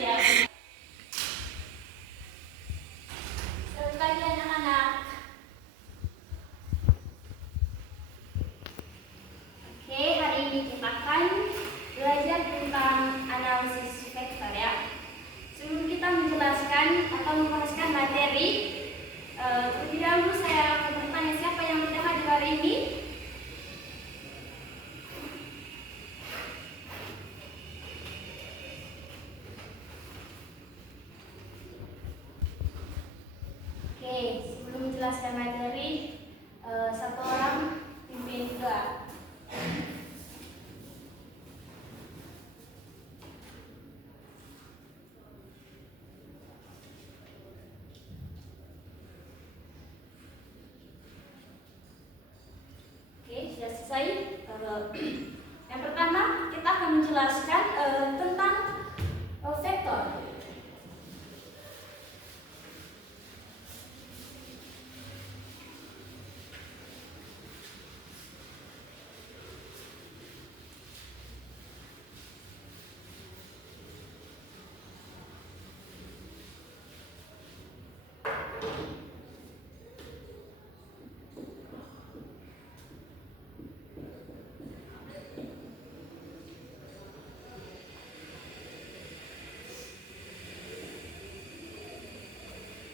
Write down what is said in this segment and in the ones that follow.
ya. Selamat pagi anak-anak. Oke, hari ini kita akan belajar tentang analisis vektor ya. Sebelum kita menjelaskan atau membahaskan materi, terlebih dahulu saya akan bertanya siapa yang sudah hadir hari ini. Oke, sebelum menjelaskan materi, satu orang pimpin doa. Oke, sudah selesai. Yang pertama kita akan menjelaskan tentang vektor.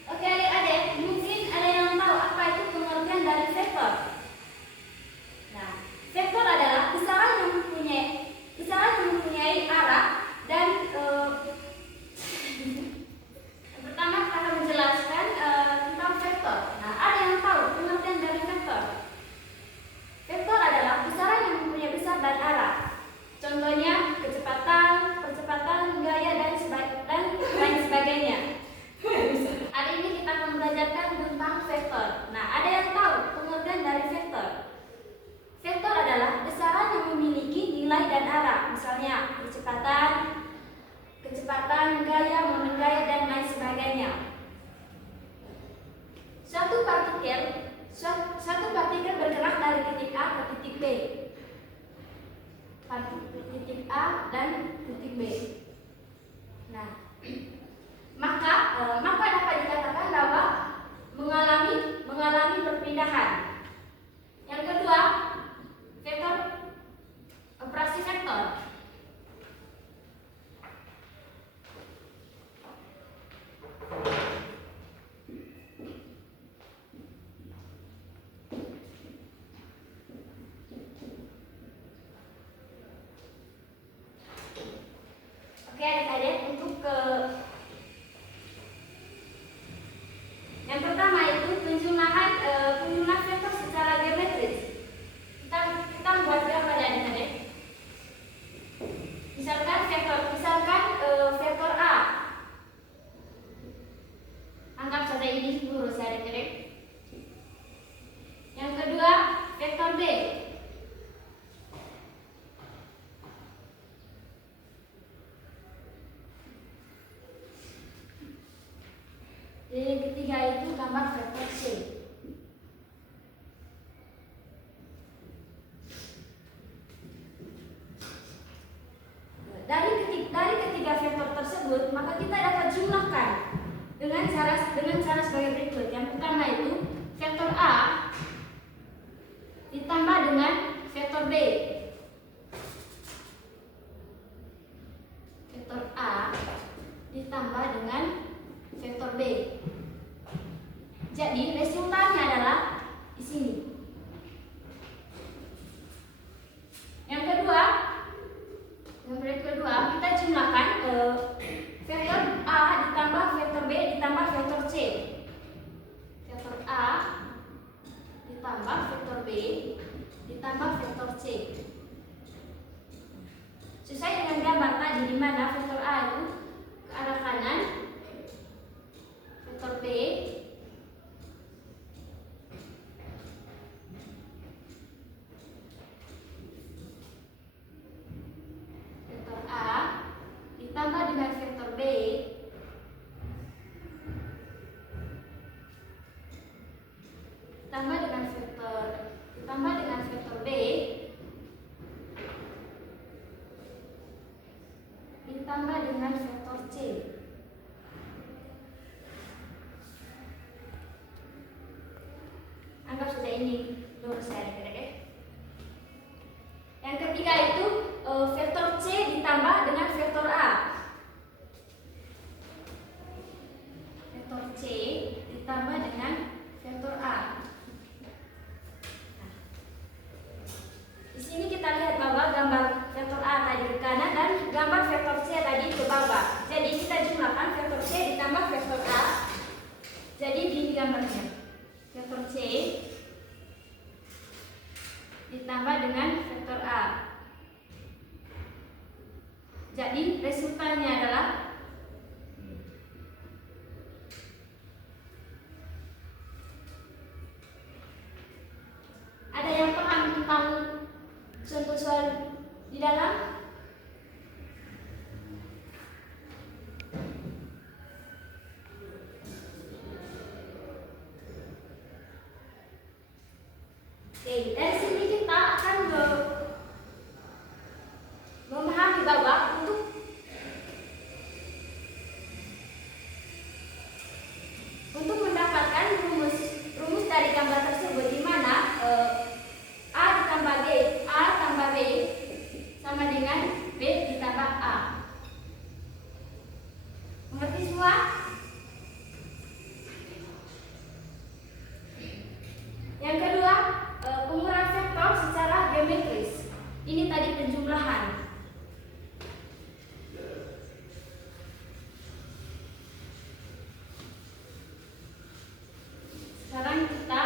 Oke adik-adik, mungkin ada yang tahu apa itu pengertian dari vektor. Nah, vektor adalah besaran yang mempunyai arah dan yang pertama kita akan menjelaskan tentang vektor. Nah, ada yang tahu pengertian dari vektor? Vektor adalah besaran yang mempunyai besar dan arah. Contohnya kecepatan, percepatan, gaya dan lain sebagainya. Hari ini kita akan belajarkan tentang vektor. Nah, ada yang tahu pengertian dari vektor? Vektor adalah besaran yang memiliki nilai dan arah. Misalnya kecepatan, gaya, momen gaya dan lain sebagainya. Suatu partikel bergerak dari titik A ke titik B. Titik A dan titik B. Nah, maka dapat dikatakan bahwa mengalami perpindahan. Yang kedua, vektor operasi vektor. Oke adik-adik, untuk yang pertama itu penjumlahan vektor secara geometris. Kita membuat gambar ya adik-adik. Misalkan vektor A. Anggap saja ini lurus ya adik-adik. Yang kedua vektor B. Jadi yang ketiga itu gambar vektor C. Dari ketiga vektor tersebut, maka kita dapat jumlahkan dengan cara sebagai berikut. Yang pertama itu vektor A ditambah dengan vektor B. Vektor A ditambah dengan vektor B. Jadi resultannya adalah di sini. Yang kedua kita jumlahkan vektor A ditambah vektor B ditambah vektor C. Vektor A ditambah vektor B ditambah vektor C. Sesuai dengan gambar tadi di mana vektor A itu ke arah kanan, vektor B ditambah dengan vektor B ditambah dengan vektor B ditambah dengan vektor C. Anggap saja ini lurus saya adik-adik. Yang ketiga itu vektor C ditambah dengan vektor A. Vektor C ditambah dengan vektor A. Nah, di sini kita lihat bahwa gambar vektor A tadi ke kanan dan gambar vektor C tadi ke bawah. Jadi kita jumlahkan vektor C ditambah vektor A. Jadi gini gambarnya. Vektor C ditambah dengan vektor A. Jadi resultannya adalah ada yang paham tentang contoh soal di dalam? Oke, dari sini kita akan memahami bahwa untuk mendapatkan rumus dari gambar tersebut, di mana A ditambah B, A tambah B sama dengan B ditambah A. Mengerti semua? Yang kedua, pengurang vektor secara geometris. Ini tadi penjumlahan. Sekarang kita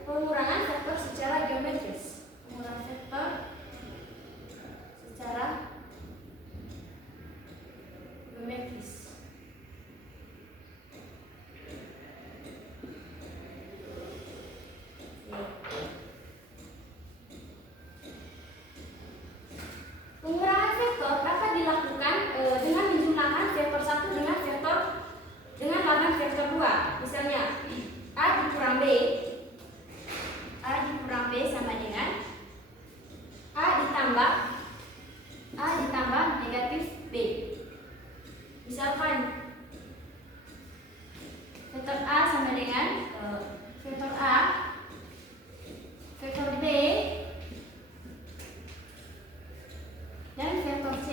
pengurangan vektor secara geometris. Pengurangan vektor secara geometris. Pengurangan vektor dapat dilakukan dengan menjumlahkan vektor 1 dengan lawan vektor 2. Misalnya A dikurang B sama dengan A ditambah negatif B. Misalkan vektor A sama dengan vektor A, vektor B, dan vektor C.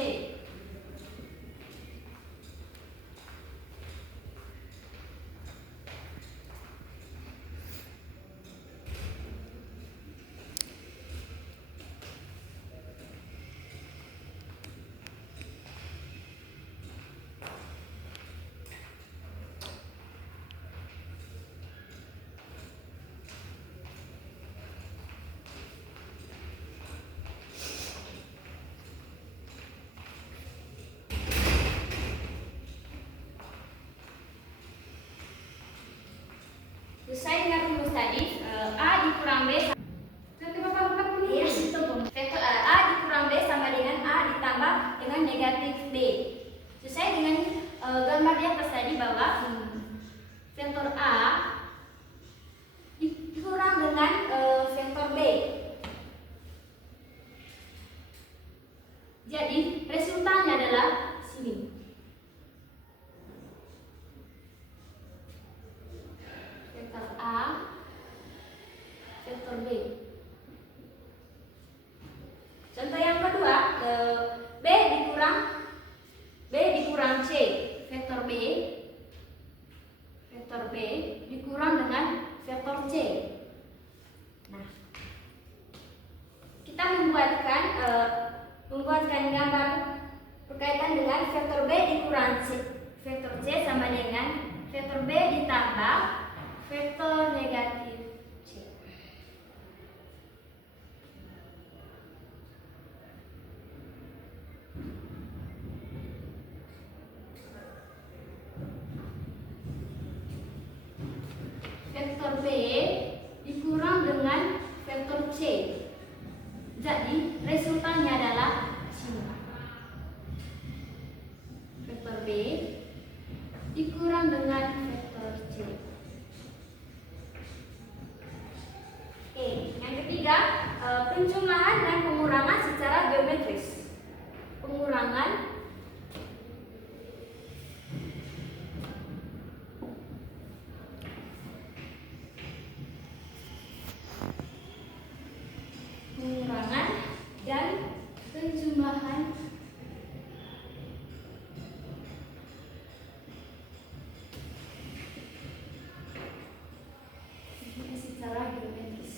Selesai dengan rumus tadi, A dikurang B. Nanti Bapak punya vektor A dikurang B sama dengan A ditambah dengan negatif B. Selesai dengan gambar di atas tadi bahwa vektor A dikurang dengan vektor B. Jadi resultannya adalah sini. Vektor A, vektor B. Contoh yang kedua, B dikurang C, vektor B dikurang dengan vektor C. Nah, kita membuatkan gambar berkaitan dengan vektor B dikurang C. Vektor C sama dengan vektor B ditambah vektor negatif C. Vektor B dikurang dengan vektor C. Jadi resultannya adalah penjumlahan dan pengurangan secara geometris. Pengurangan dan penjumlahan secara geometris.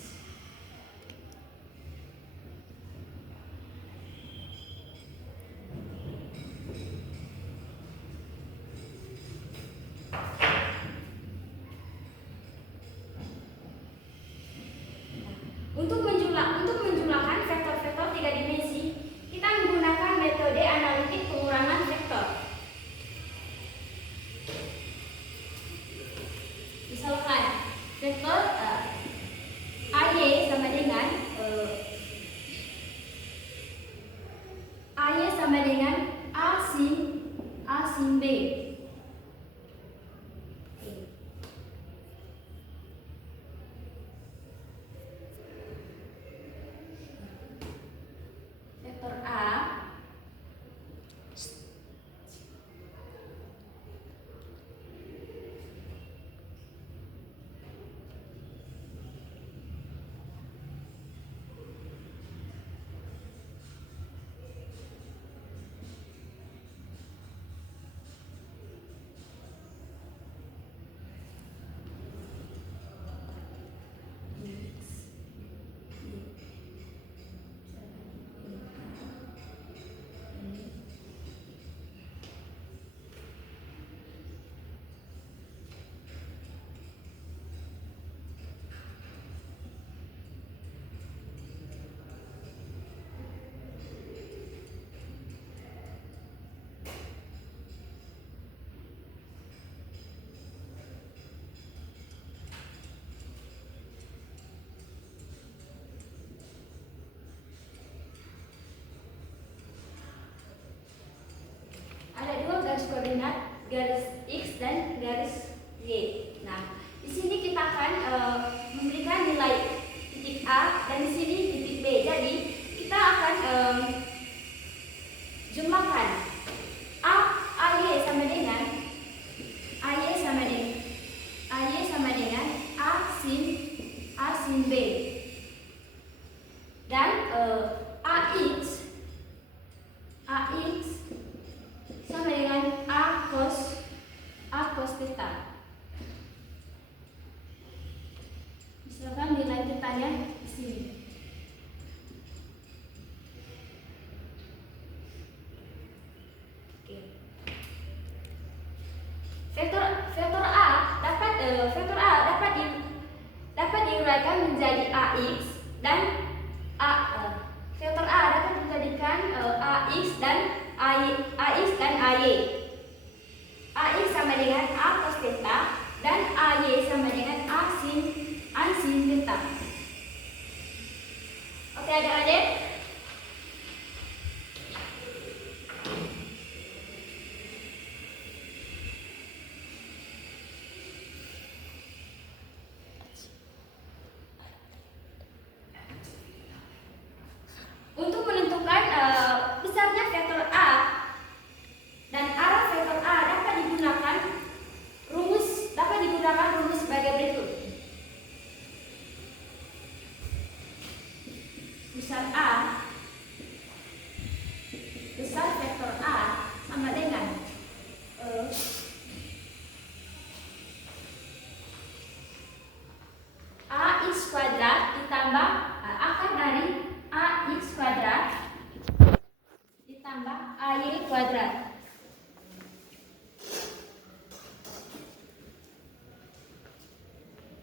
Untuk menjumlahkan vektor-vektor 3 dimensi, kita menggunakan metode analitik pengurangan vektor. Misalkan vektor AY sama dengan A sin B. Vektor A ada dua garis koordinat, garis X dan garis Y. Nah, di sini kita akan memberikan nilai titik A dan di sini titik B. Jadi kita akan jumlahkan AY sama dengan A sin B dan AX sama dengan A cos theta. Misalkan nilai theta-nya di sini. Oke. Vektor A dapat diuraikan menjadi AX dan vektor A dapat dijadikan AX dan AY. AX sama dengan A cos theta dan AY sama dengan A sin theta. Oke, adik-adik. Untuk menentukan besarnya vektor A dan arah vektor A dapat digunakan rumus sebagai berikut. Besar vektor A sama dengan AX kuadrat ditambah akar dari AX kuadrat ditambah AY kuadrat.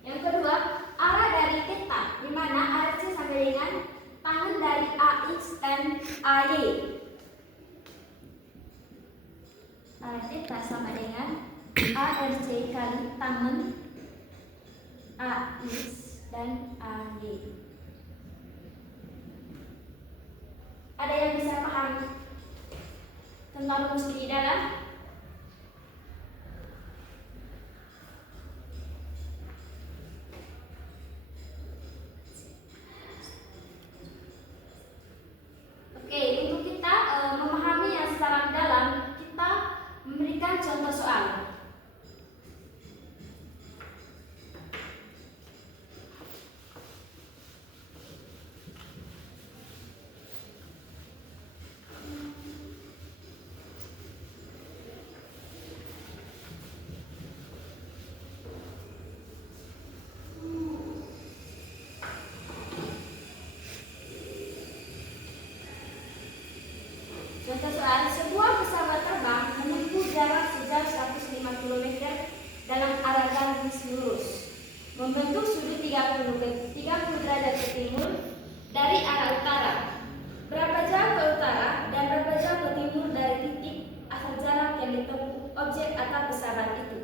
Yang kedua, arah dari theta, di mana ARC sama dengan tangan dari AX dan AY. Theta sama dengan ARC kali tangan AX dan AY. Ada yang bisa paham tentang rumus di dalam? Contoh soal, sebuah pesawat terbang menempuh jarak sejauh 105 km dalam arah garis lurus, membentuk sudut 30 derajat ke timur dari arah utara. Berapa jauh ke utara dan berapa jauh ke timur dari titik asal jarak yang ditempuh objek atau pesawat itu?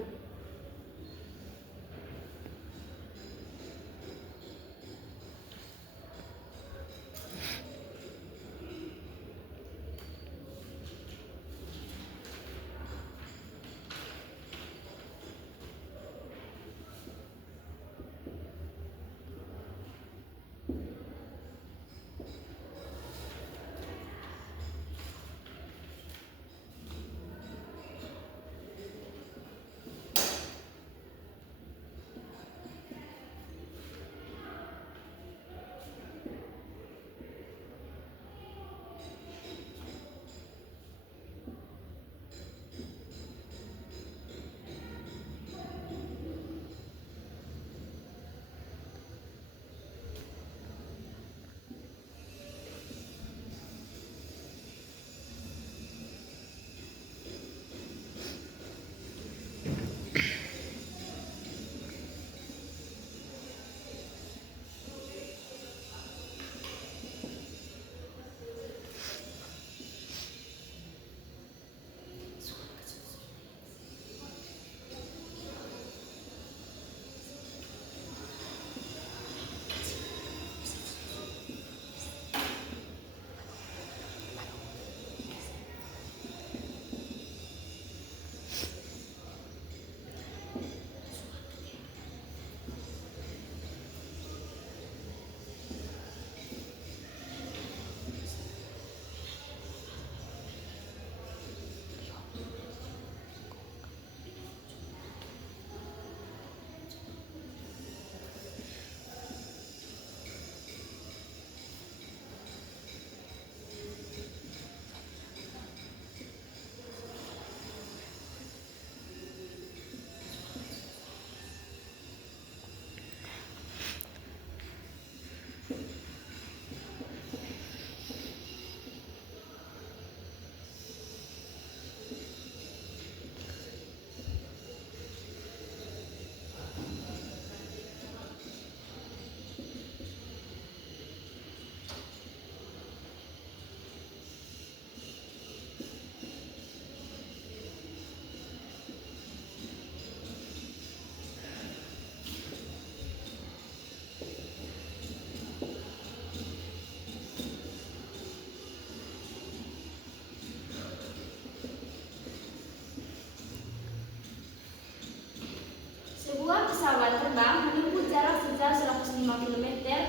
Sebuah pesawat terbang menempuh jarak sejauh 105 km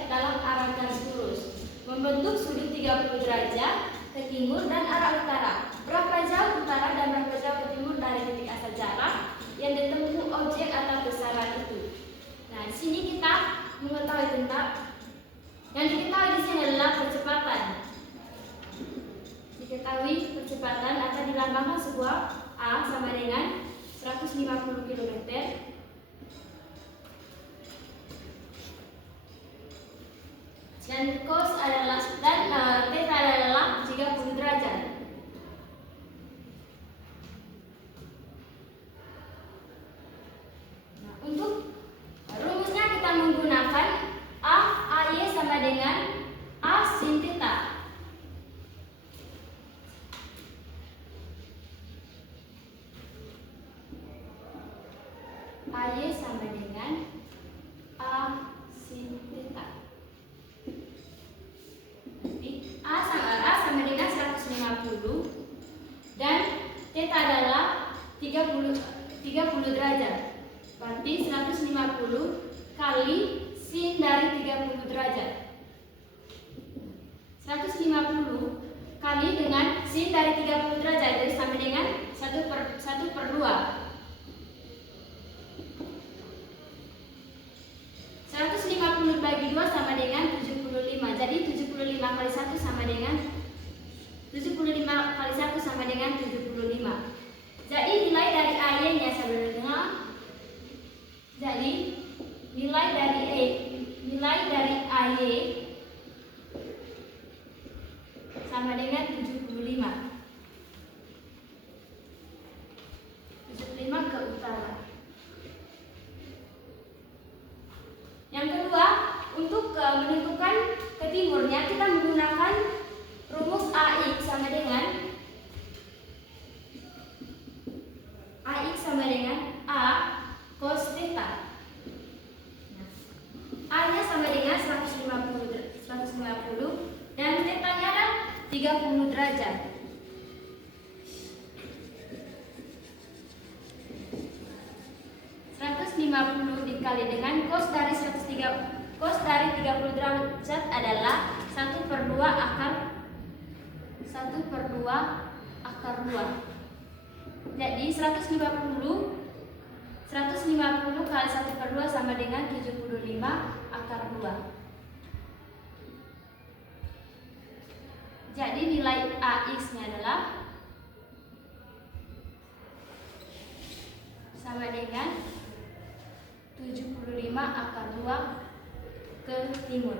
dalam arah garis lurus, membentuk sudut 30 derajat ke timur dan arah utara. Berapa jauh utara dan berapa jauh ke timur dari titik asal jarak yang ditempuh objek atau pesawat itu? Nah, di sini kita mengetahui tentang yang diketahui di sini adalah percepatan. Diketahui percepatan atau dilambangkan sebuah A sama dengan 150 km. Dan cos adalah theta adalah 30 derajat. Nah, untuk rumusnya kita menggunakan AY sama dengan A sin theta. AY sama dengan A sin theta. A sama dengan 150 dan theta adalah 30 derajat. Berarti 150 kali sin dari 30 derajat. 150 kali dengan sin dari 30 derajat, jadi sama dengan 1/2. 150 bagi 2 sama dengan 75. Jadi 75 kali 1 sama dengan 75 kali 1 sama dengan 75. Jadi nilai dari AY-nya sebenarnya, jadi nilai dari AY sama dengan 75. 30 derajat. Dikali dengan cos dari 30 derajat adalah 1/2 akar 2. Jadi 150 kali 1/2 sama dengan 75 akar 2. Jadi nilai AX-nya adalah sama dengan 75 akar 2 ke timur.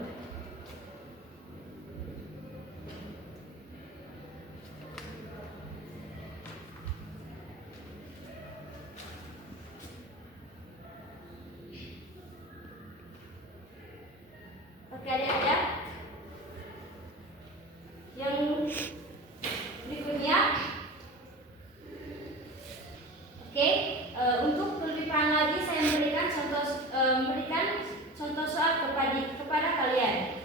Oke adik-adik, yang berikutnya, oke, untuk lebih paham lagi saya memberikan contoh soal kepada kalian.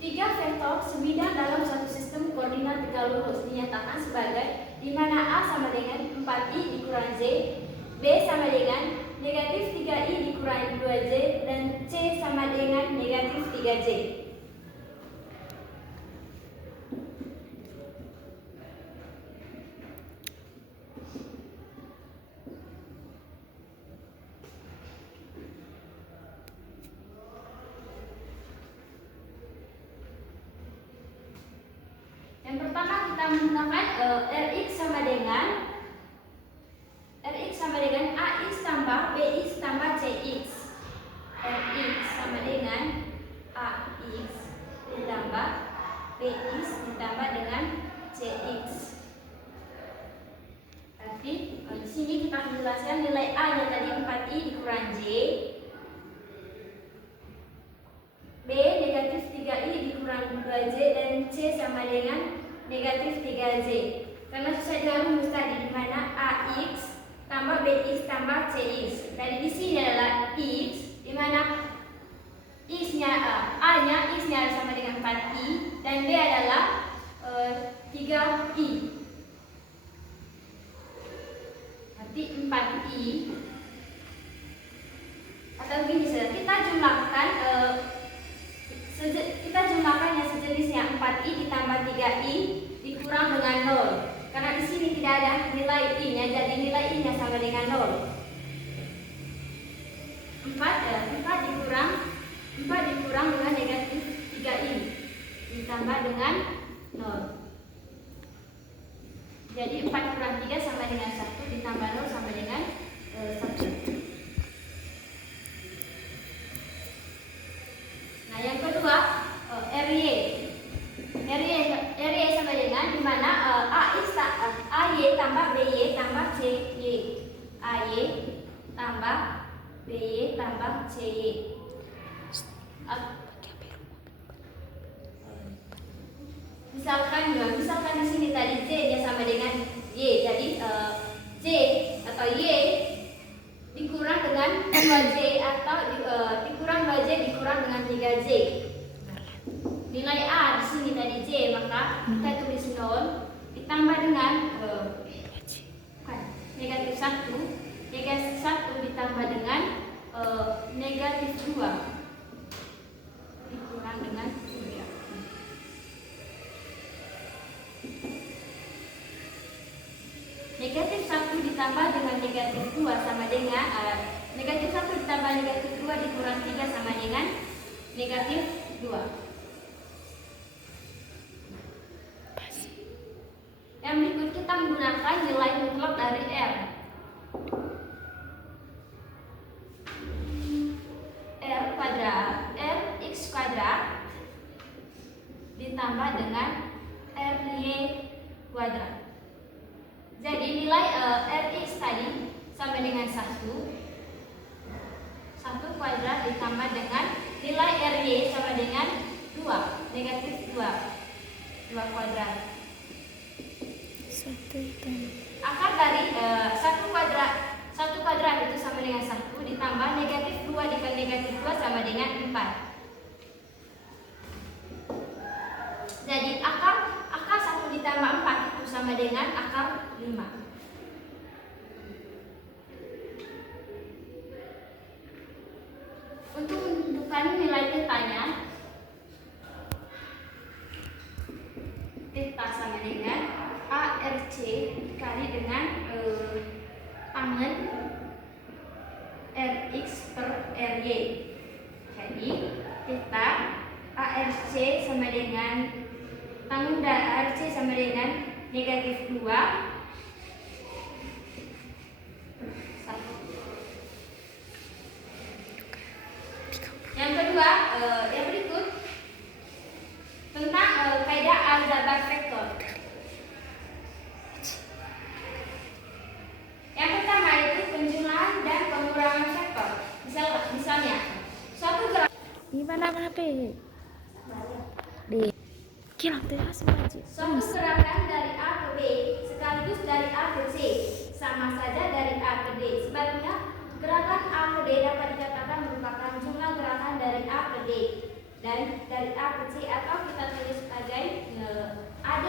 Tiga vektor sebidang dalam satu sistem koordinat tegak lurus dinyatakan sebagai di mana A sama dengan 4I dikurang Z, B sama dengan negatif 3I dikurangi 2Z, dan C sama dengan negatif 3Z. Yang pertama kita menggunakan Rx sama dengan AX tambah BX tambah CX. Rx sama dengan AX ditambah BX ditambah dengan CX. Berarti di sini kita menjelaskan nilai A nya tadi 4I dikurang J, B negatif 3I dikurang 2Z, dan C sama dengan negatif 3Z. Karena sesuai dengan rumus tadi di mana AX tambah BX tambah CX. Dari di sini adalah X, di mana A-nya X-nya sama dengan 4I dan B adalah 3I. Berarti 4I atau gini saja, kita jumlahkan yang sejenisnya 4I ditambah 3I dikurang dengan 0. Karena di sini tidak ada nilai I-nya, jadi nilai I-nya sama dengan 0. 4 dikurang dengan negatif 3I ditambah dengan 0. Jadi 4 kurang 3 sama dengan 1 ditambah 0 sama dengan 1. Nah yang kedua RY sama dengan dimana AY tambah BY tambah CY, AY tambah BY tambah CY. Misalkan di sini tadi J-nya sama dengan Y, jadi J atau Y dikurang dengan 2J atau dikurang 2J dikurang 2 dikurang dengan 3. Negatif 1 ditambah dengan negatif 2 sama dengan negatif 1 ditambah negatif 2 dikurang 3 sama dengan negatif 2. Yang berikut kita menggunakan nilai mutlak dari R. R kuadrat, Rx kuadrat ditambah dengan Ry kuadrat. Jadi nilai Rx tadi sama dengan 1 kuadrat ditambah dengan nilai Ry sama dengan 2, negatif 2 kuadrat. Akar dari 1 kuadrat itu sama dengan 1 ditambah negatif 2 dikali negatif 2 sama dengan 4. Jadi akar 1 ditambah 4 itu sama dengan akar 5. Untuk menentukan nilai tetanya, teta sama dengan ARC dikali dengan tangen Rx per Ry. Jadi teta ARC sama dengan tangen ARC sama dengan negatif 2 1. Yang kedua, yang berikut tentang kaidah aljabar vektor. Yang pertama itu penjumlahan dan pengurangan vektor. Misalnya, suatu gerakan Gimana HP? Di kilang terus aja. suatu gerakan dari A ke B sekaligus dari A ke C sama saja dari A ke D. Sebaliknya, gerakan A ke D dapat dikatakan merupakan jumlah gerakan dari A ke D dan dari A ke C, atau kita tulis sebagai AD.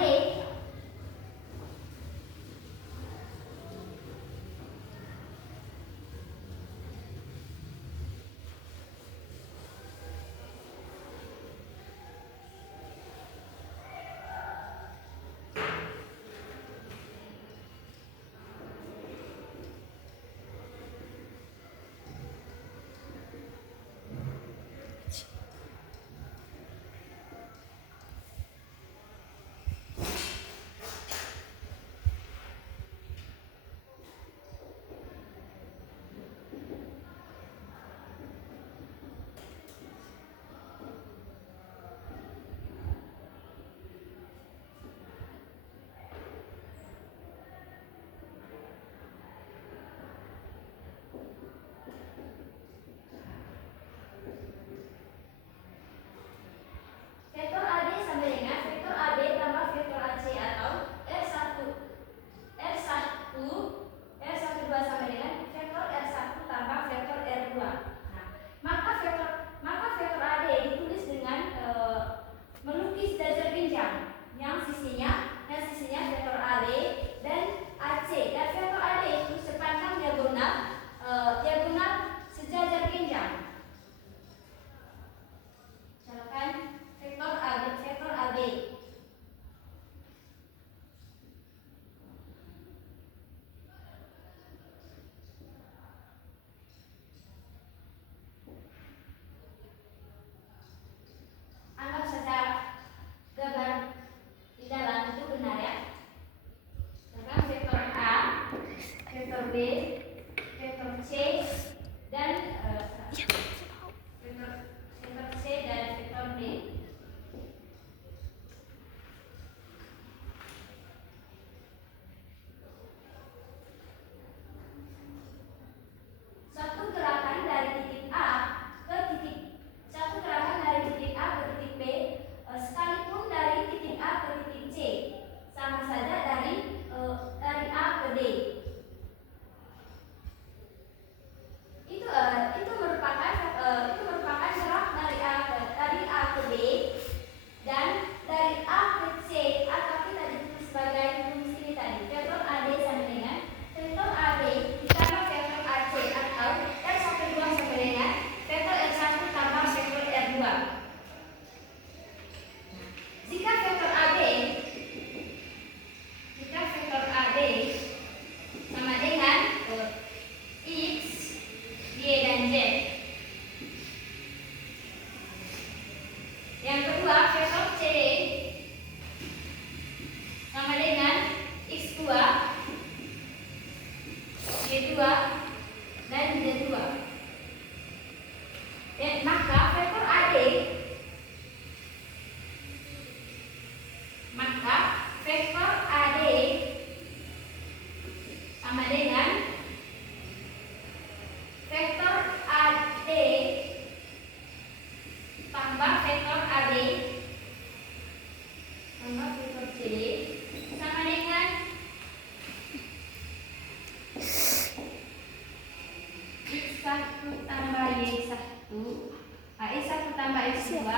X2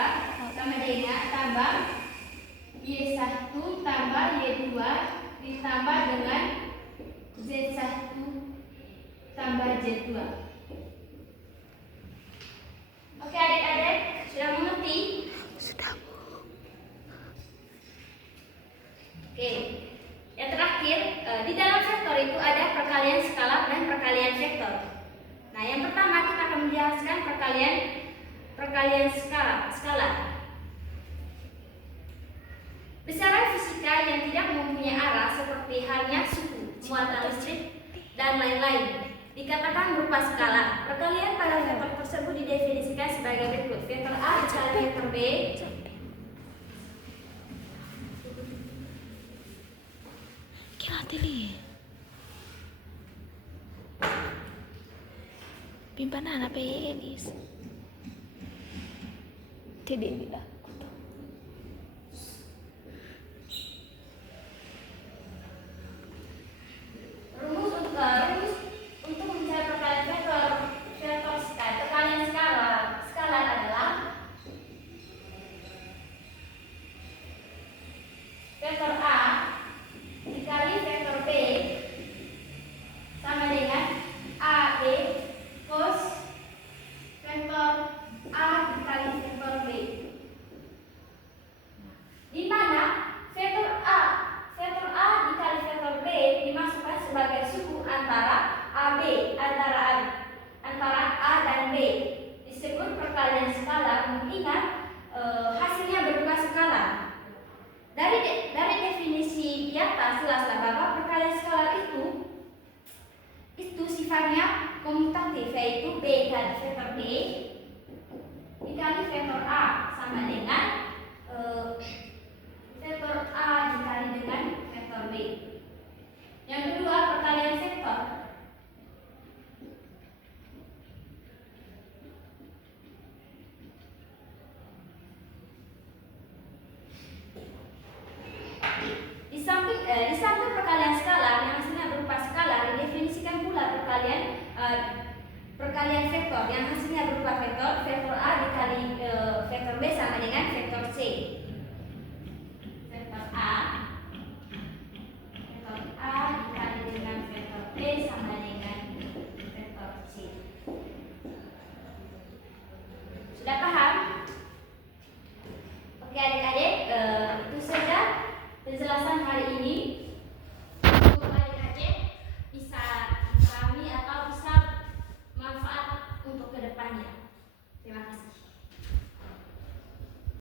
sama dengan tambah Y1 tambah Y2 ditambah dengan Z1 tambah Z2. Oke adik-adik, sudah mengerti? Sudah. Oke, yang terakhir, di dalam vektor itu ada perkalian skalar dan perkalian vektor. Nah, yang pertama kita akan menjelaskan perkalian skalar. Besaran fisika yang tidak mempunyai arah seperti halnya suhu, muatan listrik, dan lain-lain dikatakan berupa skalar. Perkalian pada vektor tersebut didefinisikan sebagai berikut: vektor A dikali vektor B Kilatili. Pimpana apa Elis? Tidak bila. rumus untuk mencari perkalian perkalian skalar adalah vektor A dikali vektor B sama dengan AB cos vektor A dikali vektor B, di mana vektor A dikali vektor B dimasukkan sebagai suku antara antara A dan B. Disebut perkalian skalar mengingat hasilnya berupa skalar. Dari definisi di atas jelaslah bahwa perkalian skalar itu sifatnya komutatif, yaitu B kali vektor B dikali vektor A sama dengan vektor A dikali dengan vektor B. Yang kedua, perkalian vektor. Di samping perkalian skalar yang hasilnya berupa skalar, didefinisikan pula perkalian vektor yang hasilnya berupa vektor A dikali vektor B sama dengan vektor C. Vektor A dikali dengan vektor B sama dengan vektor C. Sudah paham? Oke adik-adik, itu saja penjelasan hari ini.